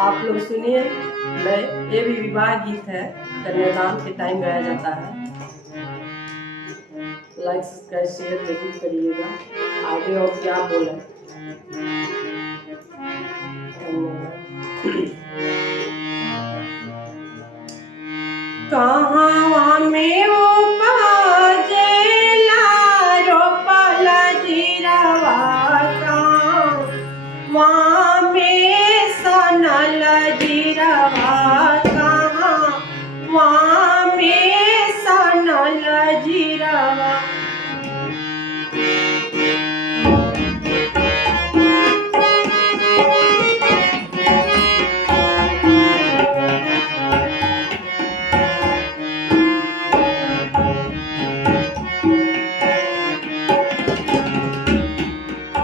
आप लोग सुनिए। मैं ये भी विवाह गीत है, कन्यादान के टाइम गाया जाता है। लाइक सब्सक्राइब शेयर जरूर करिएगा। आगे और क्या बोले। कहाँ में उपजेला रोपल जीरवा, कहाँ में सनल जीरवा, कहाँ में सनल जीरवा।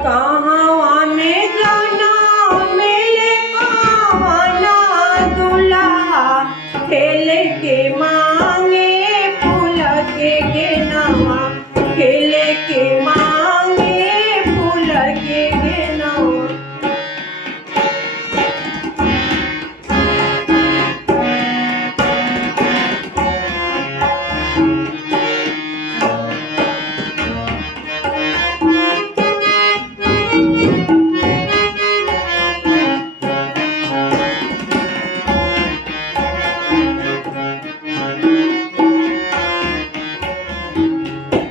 कहाँ में जाना मेले कहाना दूल्हा, खेले के मांगे फूल के गेनवा, खेले के मांगे फूल के गेनवा।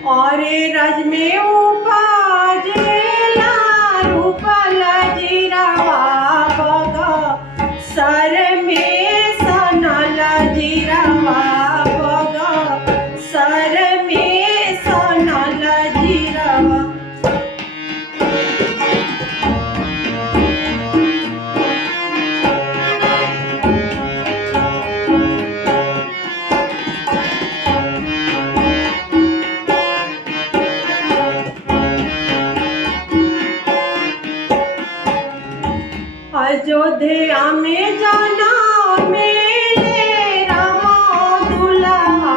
और रज में उपजेला रूपल जीरवा, बग सर में सनल जीरवा, बग सर में सनल जीरवा। अयोध्या में जाना मेले रामा दूल्हा,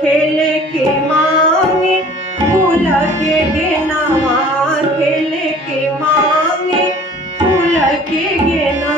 खेले के मांगे फूल के गेनवा, खेले के मांगे फूल के गेनवा।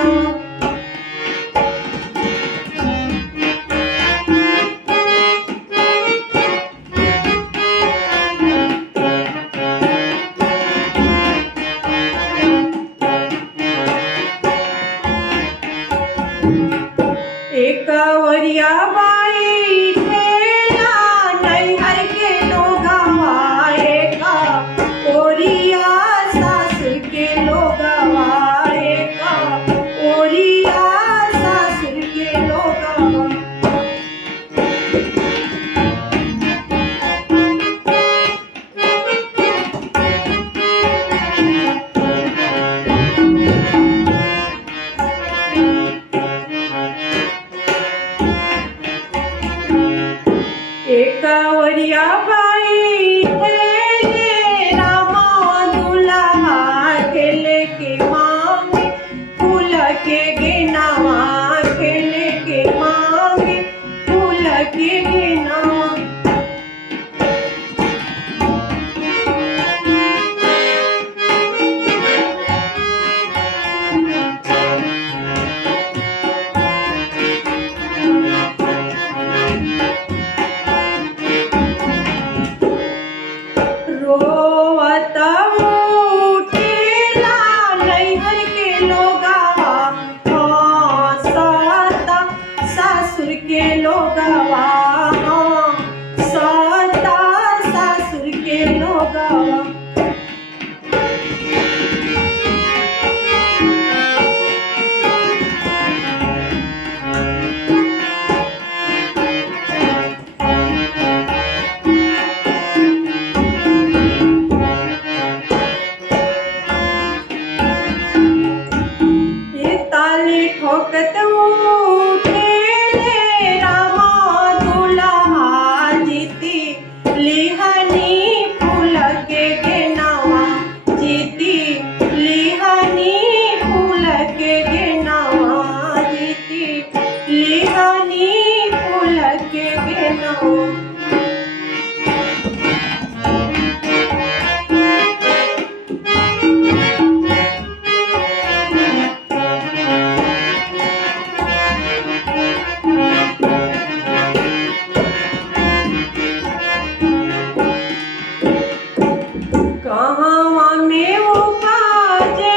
कहवा में उपजेला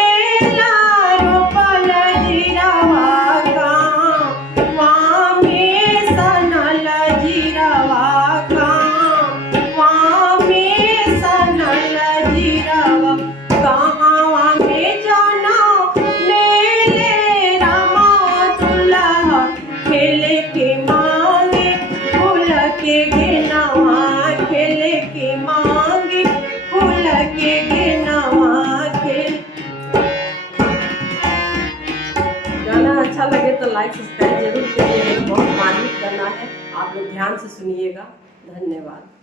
रोपल जीरावा, कहवा में सनल जीरावा, कहवा में सनल जीरावा, कहवा में जनम मेले रामा दुल्हा खेले के मांगे फूल के गिनवा, खेले के मांगे फूल के गिनवा खेल। गाना अच्छा लगे तो लाइक सब्सक्राइब जरूर करिएगा, बहुत मार्मिक गाना है, आप लोग ध्यान से सुनिएगा। धन्यवाद।